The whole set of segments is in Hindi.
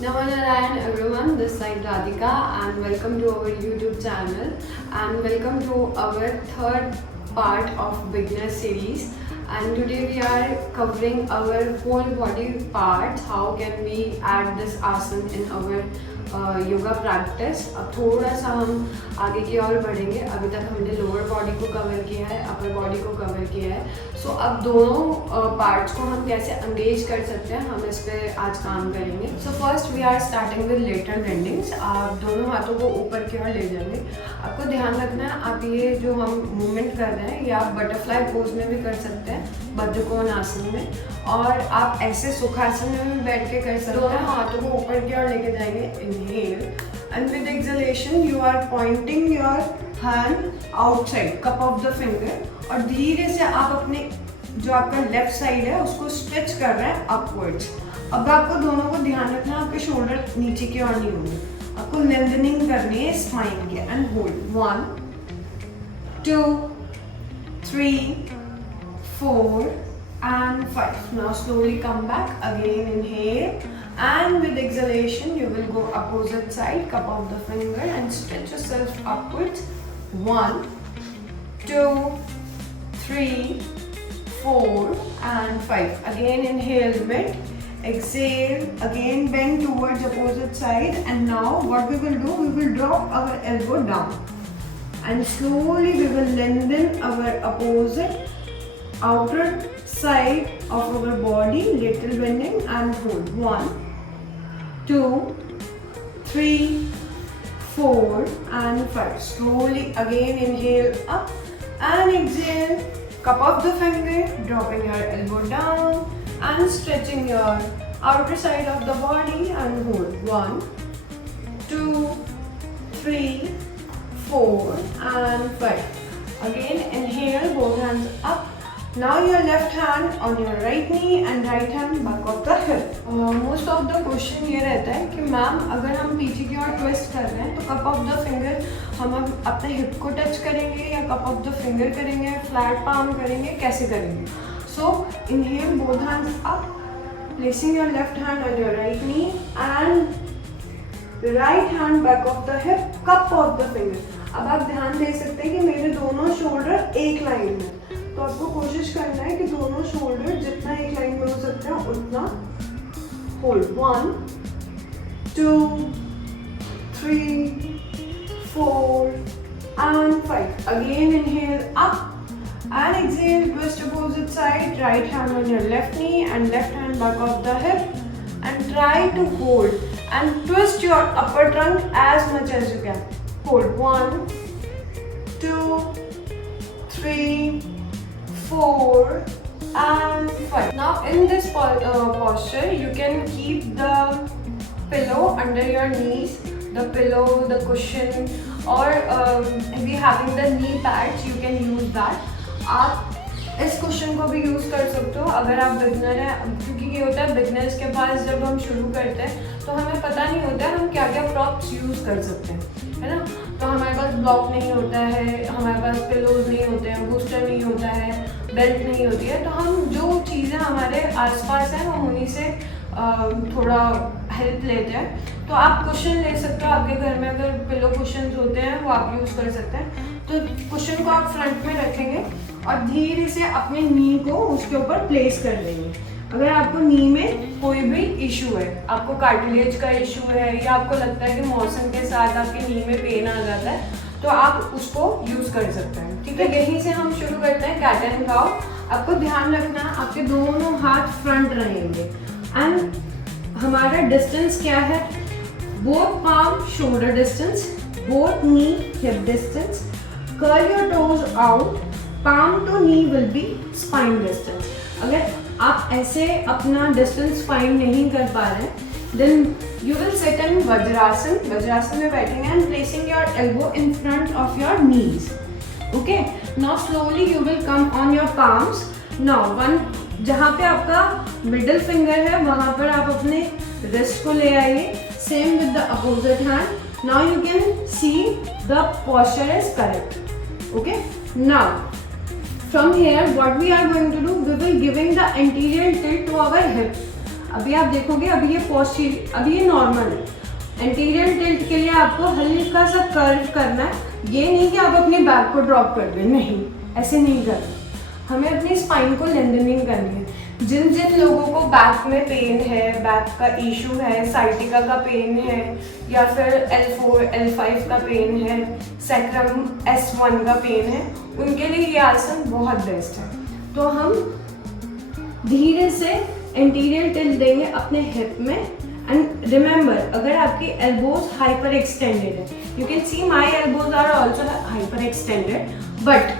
Namo Narayan everyone, this side Radhika and welcome to our YouTube channel and welcome to our third part of beginner series. And today we are covering our whole body parts. How can we add this asana in our yoga practice. अब थोड़ा सा हम आगे की ओर बढ़ेंगे. अभी तक हमने लोअर बॉडी को कवर किया है, अपर बॉडी को कवर किया है. सो अब दोनों पार्ट्स को हम कैसे एंगेज कर सकते हैं, हम इस पर आज काम करेंगे. So first we are starting with lateral bendings. आप दोनों हाथों को ऊपर की ओर ले जाएंगे. आपको ध्यान रखना है, आप ये जो हम मूवमेंट कर रहे हैं ये आप बटरफ्लाई पोज में भी कर सकते हैं, बद्धकोण आसन में, और आप ऐसे सुखासन में भी बैठ के कर सकते हैं. हाथों को ऊपर की ओर लेके जाएंगे. Inhale and with exhalation you are pointing your hand outside, cup of the finger, और धीरे से आप अपने जो आपका लेफ्ट साइड है उसको स्ट्रेच कर रहे हैं अपवर्ड्स. अब आपको दोनों को ध्यान रखना है, आपके शोल्डर नीचे की ओर नहीं होंगे. आपको लेंथनिंग करनी है स्पाइन के. And hold 1 2 3 4 and 5. Now slowly come back again. Inhale and with exhalation you will go opposite side, cup of the finger, and stretch yourself upwards. 1 2 3 4 and 5. Again inhale mid, exhale, again bend towards opposite side. And now what we will do, we will drop our elbow down and slowly we will lengthen our opposite outer side of our body, little bending, and hold. 1 2 3 4 and 5. Slowly again inhale up and exhale, cup of the finger, dropping your elbow down and stretching your outer side of the body, and hold. 1 2 3 4 and 5. Again inhale, both hands up. Now your left hand on your right knee and right hand back of the hip. Most of the question ये रहता है कि मैम अगर हम पीछे की ओर ट्विस्ट कर रहे हैं तो कप ऑफ द फिंगर हम अपने हिप को टच करेंगे या कप ऑफ द फिंगर करेंगे, फ्लैट पाम करेंगे, कैसे करेंगे. So inhale, both hands up, placing your left hand on your right knee and right hand back of the hip, cup of the finger. अब आप ध्यान दे सकते हैं कि मेरे दोनों शोल्डर एक लाइन में, तो आपको कोशिश करना है कि दोनों शोल्डर जितना एक लाइन में हो सकते हैं उतना. Hold. 1 2 3 4 and 5. Again inhale up and exhale, twist opposite side, right hand on your left knee and left hand back of the hip, and try to hold and twist your upper trunk as much as you can. Hold. 1 2 3 4 and 5. Now in this posture you can keep the pillow under your knees, the pillow, the cushion, or if you having the knee pads you can use that. आप इस क्वेश्चन को भी यूज़ कर सकते हो अगर आप बिगनर हैं, क्योंकि ये होता है बिगनर्स के पास जब हम शुरू करते हैं तो हमें पता नहीं होता है हम क्या क्या प्रॉप्स यूज़ कर सकते हैं, है ना. तो हमारे पास ब्लॉक नहीं होता है, हमारे पास पिलोज नहीं होते हैं, बूस्टर नहीं होता है, बेल्ट नहीं होती है, तो हम जो चीज़ें हमारे आसपास हैं हम उन्हीं से थोड़ा हेल्प लेते हैं. तो आप कुशन ले सकते हो, आपके घर में अगर पिलो कुशन होते हैं वो आप यूज़ कर सकते हैं. तो कुशन को आप फ्रंट में रखेंगे और धीरे से अपने नी को उसके ऊपर प्लेस कर देंगे. अगर आपको नी में कोई भी इशू है, आपको कार्टिलेज का इशू है या आपको लगता है कि मौसम के साथ आपके नी में पेन आ जाता है, तो आप उसको यूज़ कर सकते हैं. ठीक है, यहीं से हम शुरू करते हैं कैट एंड काउ. आपको ध्यान रखना है आपके दोनों हाथ फ्रंट रहेंगे एंड हमारा डिस्टेंस क्या है, both palm shoulder distance, both knee hip distance. Curl your toes out, palm to knee will be spine distance. अगर आप ऐसे अपना डिस्टेंस फाइंड नहीं कर पा रहे then you will sit in vajrasana. Vajrasana में बैठेंगे and placing your elbow in front of your knees. Okay, now slowly you will come on your palms. Now one जहाँ पे आपका मिडिल फिंगर है वहाँ पर आप अपने रिस्ट को ले आइए. Same with the opposite hand. Now you can see the posture is correct. Okay, now from here what we are going to do, we will giving the anterior tilt to our hip. अभी आप देखोगे अभी ये पोस्टीरियर, अभी ये नॉर्मल है। एंटीरियर टिल्ट के लिए आपको हल्का सा कर्व करना है, ये नहीं कि आप अपने बैक को ड्रॉप कर दें, नहीं ऐसे नहीं करना। हमें अपनी स्पाइन को लेंथनिंग करनी है। जिन जिन लोगों को बैक में पेन है, बैक का इशू है, साइटिका का पेन है, या फिर L4 L5 का पेन है, सैक्रम S1 का पेन है, उनके लिए ये आसन बहुत बेस्ट है। तो हम धीरे से एंटीरियर टिल्ट देंगे अपने हिप में। एंड रिमेंबर, अगर आपकी एल्बोज हाइपर एक्सटेंडेड है, you can see my elbows are also hyper extended, but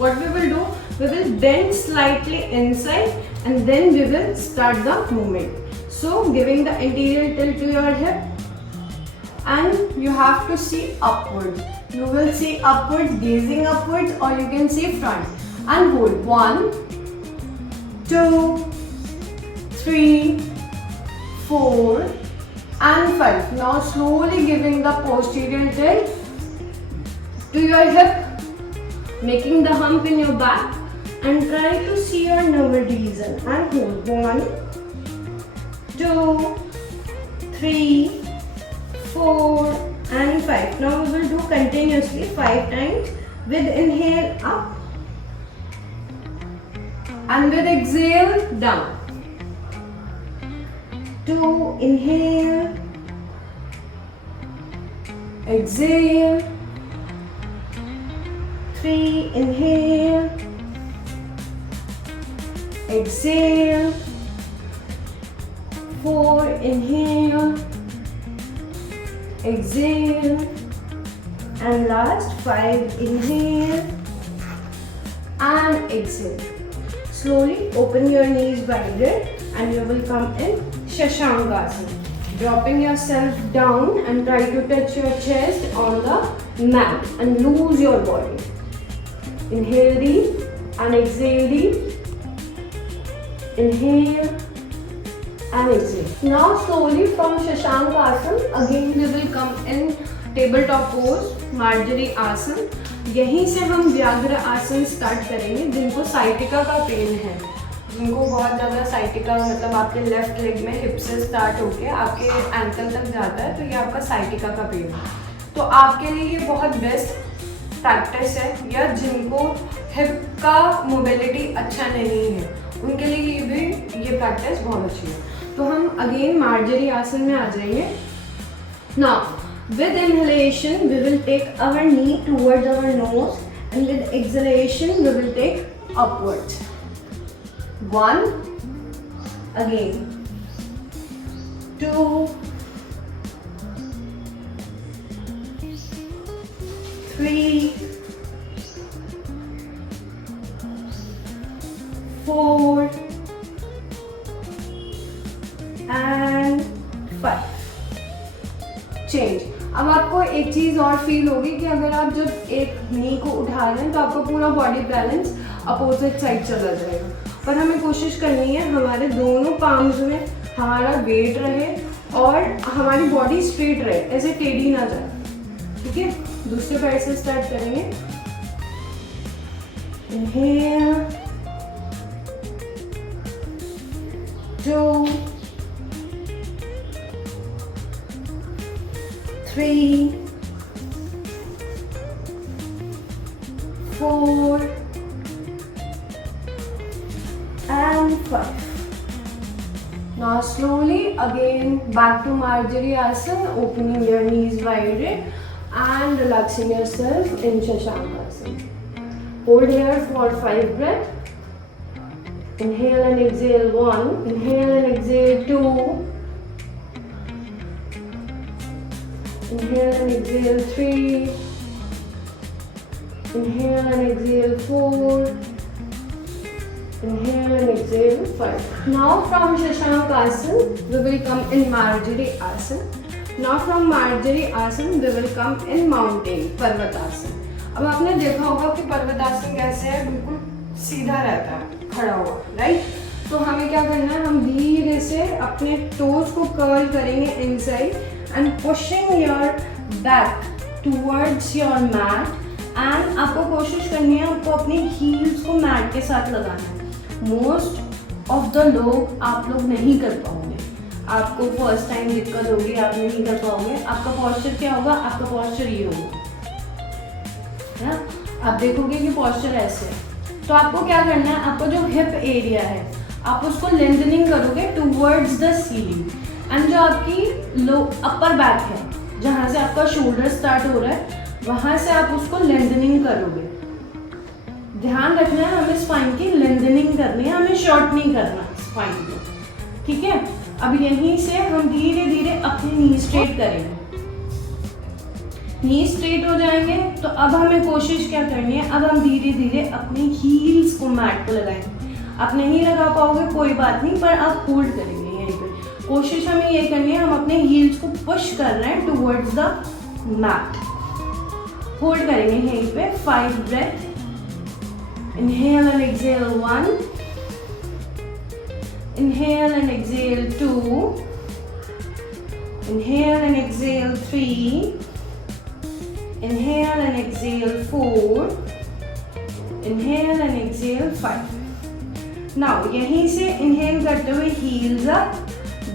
what we will do, we will bend slightly inside and then we will start the movement. So giving the anterior tilt to your hip and you have to see upwards. You will see upwards, gazing upwards, or you can see front and hold 1 2 3 4 and 5. Now slowly giving the posterior tilt to your hip, making the hump in your back, and try to see your nerve reason and hold 1 2 3 4 and 5. Now we will do continuously 5 times with inhale up and with exhale down. 2 inhale, exhale, 3 inhale, exhale, 4 inhale, exhale, and last 5 inhale and exhale. Slowly open your knees wider and you will come in Shashankasana. Dropping yourself down and try to touch your chest on the mat and lose your body. Inhale deep and exhale deep. Inhale and exhale. Now slowly from Shashankasana again we will come in tabletop pose, Marjorie Asana. यहीं से हम व्याघ्र आसन स्टार्ट करेंगे। जिनको साइटिका का पेन है, जिनको बहुत ज़्यादा साइटिका मतलब आपके लेफ्ट लेग में हिप से स्टार्ट होके आपके एंकल तक जाता है, तो ये आपका साइटिका का पेन है, तो आपके लिए ये बहुत बेस्ट प्रैक्टिस है। या जिनको हिप का मोबिलिटी अच्छा नहीं है उनके लिए ये प्रैक्टिस बहुत अच्छी है। तो हम अगेन मार्जरी आसन में आ जाएंगे। Now with inhalation we will take our knee towards our nose and with exhalation we will take upwards. 1 again, 2 3 4 and 5. Change. अब आपको एक चीज़ और फील होगी कि अगर आप जब एक नी को उठा रहे हैं तो आपका पूरा बॉडी बैलेंस अपोजिट साइड चला जाएगा, पर हमें कोशिश करनी है हमारे दोनों पाम्स में हमारा वेट रहे और हमारी बॉडी स्ट्रेट रहे, ऐसे टेढ़ी ना जाए। ठीक है, दूसरे पैर से स्टार्ट करेंगे। Inhale, 2 3 4 and 5. Now slowly again back to Marjorie Asana, opening your knees wider and relaxing yourself in Shashankasana. Hold here for 5 breaths. Inhale and exhale 1, inhale and exhale 2, inhale and exhale 3, inhale and exhale 4, inhale and exhale 5. Now from Shashankasana we will come in Marjorie Asana. Now from Marjorie Asana we will come in mountain Parvatasana. अब आपने देखा होगा कि पर्वतासन कैसे है, बिल्कुल सीधा रहता है खड़ा हुआ, राइट। तो हमें क्या करना है, हम धीरे से अपने टोज को कर्ल करेंगे inside and pushing your back towards your mat and आपको कोशिश करनी है आपको अपनी heels को mat के साथ लगाना है। Most ऑफ द लोग आप लोग नहीं कर पाओगे, आपको फर्स्ट टाइम दिक्कत होगी, आप नहीं कर पाओगे। आपका पॉस्चर क्या होगा, आपका पॉस्चर ये होगा, है ना। आप देखोगे कि पॉस्चर ऐसे है, तो आपको क्या करना है, आपको जो हिप एरिया है आप उसको लेंथनिंग करोगे टूवर्ड्स द सीलिंग, एंड जो आपकी लो अपर बैक है, जहाँ से आपका शोल्डर स्टार्ट हो रहा है, वहाँ से आप उसको लेंथनिंग करोगे। ध्यान रखना है, हमें स्पाइन की लेंथनिंग करनी है, हमें शॉर्ट नहीं करना स्पाइन को, ठीक है। अब यहीं से हम धीरे धीरे अपनी नी स्ट्रेट करेंगे। नी स्ट्रेट हो जाएंगे तो अब हमें कोशिश क्या करनी है, अब हम धीरे धीरे अपनी हील्स को मैट पे लगाएंगे। आप नहीं लगा पाओगे कोई बात नहीं, पर आप होल्ड करेंगे यहीं पे। कोशिश हमें ये करनी है, हम अपने हील्स को पुश कर रहे हैं टुवर्ड्स द मैट। होल्ड करेंगे यहीं पे 5 breath. Inhale and exhale 1. Inhale and exhale 2. Inhale and exhale 3. Inhale and exhale 4. Inhale and exhale 5. Now यहीं से inhale करते हुए heels up,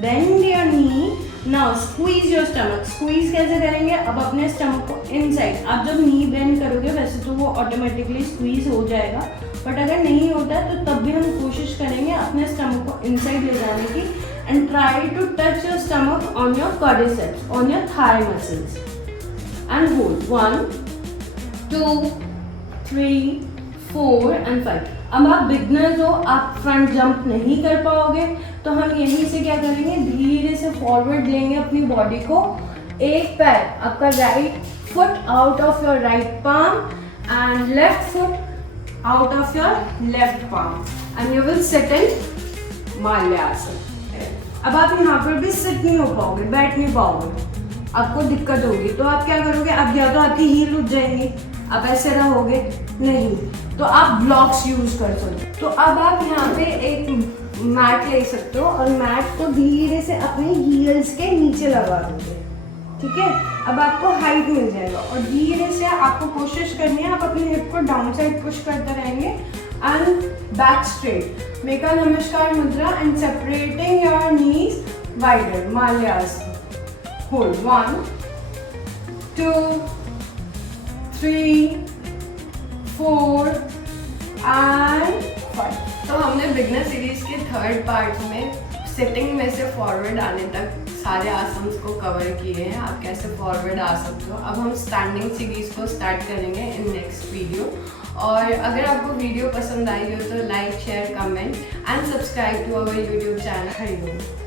bend your knee. Now squeeze your stomach. Squeeze कैसे करेंगे, अब अपने stomach को inside, आप जब knee bend करोगे वैसे तो वो automatically squeeze हो जाएगा, बट अगर नहीं होता है तो तब भी हम कोशिश करेंगे अपने stomach को inside ले जाने की, and try to touch your stomach on your quadriceps, on your thigh muscles, and hold 1, 2, 3, 4 and 5. अब आप बिगनर्स हो, आप फ्रंट जंप नहीं कर पाओगे, तो हम यहीं से क्या करेंगे, धीरे से फॉरवर्ड लेंगे अपनी बॉडी को। एक पैर आपका right foot out of your right palm and left foot out of your left palm, and you will sit in माल्यासन। अब आप यहाँ पर भी सिट नहीं हो पाओगे, बैठ नहीं पाओगे, आपको दिक्कत होगी। तो आप क्या करोगे, अब या तो आपकी हील उठ जाएंगी, आप ऐसे रहोगे, नहीं तो आप ब्लॉक्स यूज कर सकते हो। तो अब आप यहाँ पे एक मैट ले सकते हो और मैट को धीरे से अपने हील्स के नीचे लगा दोगे, ठीक है। अब आपको हाइट मिल जाएगा और धीरे से आपको कोशिश करनी है, आप अपनी हिप को डाउन साइड पुश करते रहेंगे and back straight. Make a नमस्कार मुद्रा and separating your knees wider, माल्यासन। Hold 1, 2, 3, 4 and 5। तो हमने बिगनर सीरीज के थर्ड पार्ट में सिटिंग में से फॉरवर्ड आने तक सारे आसन्स को कवर किए हैं, आप कैसे फॉरवर्ड आ सकते हो। अब हम स्टैंडिंग सीरीज को स्टार्ट करेंगे इन नेक्स्ट वीडियो। और अगर आपको वीडियो पसंद आई हो तो like, share, comment and subscribe to our YouTube channel. Hariom.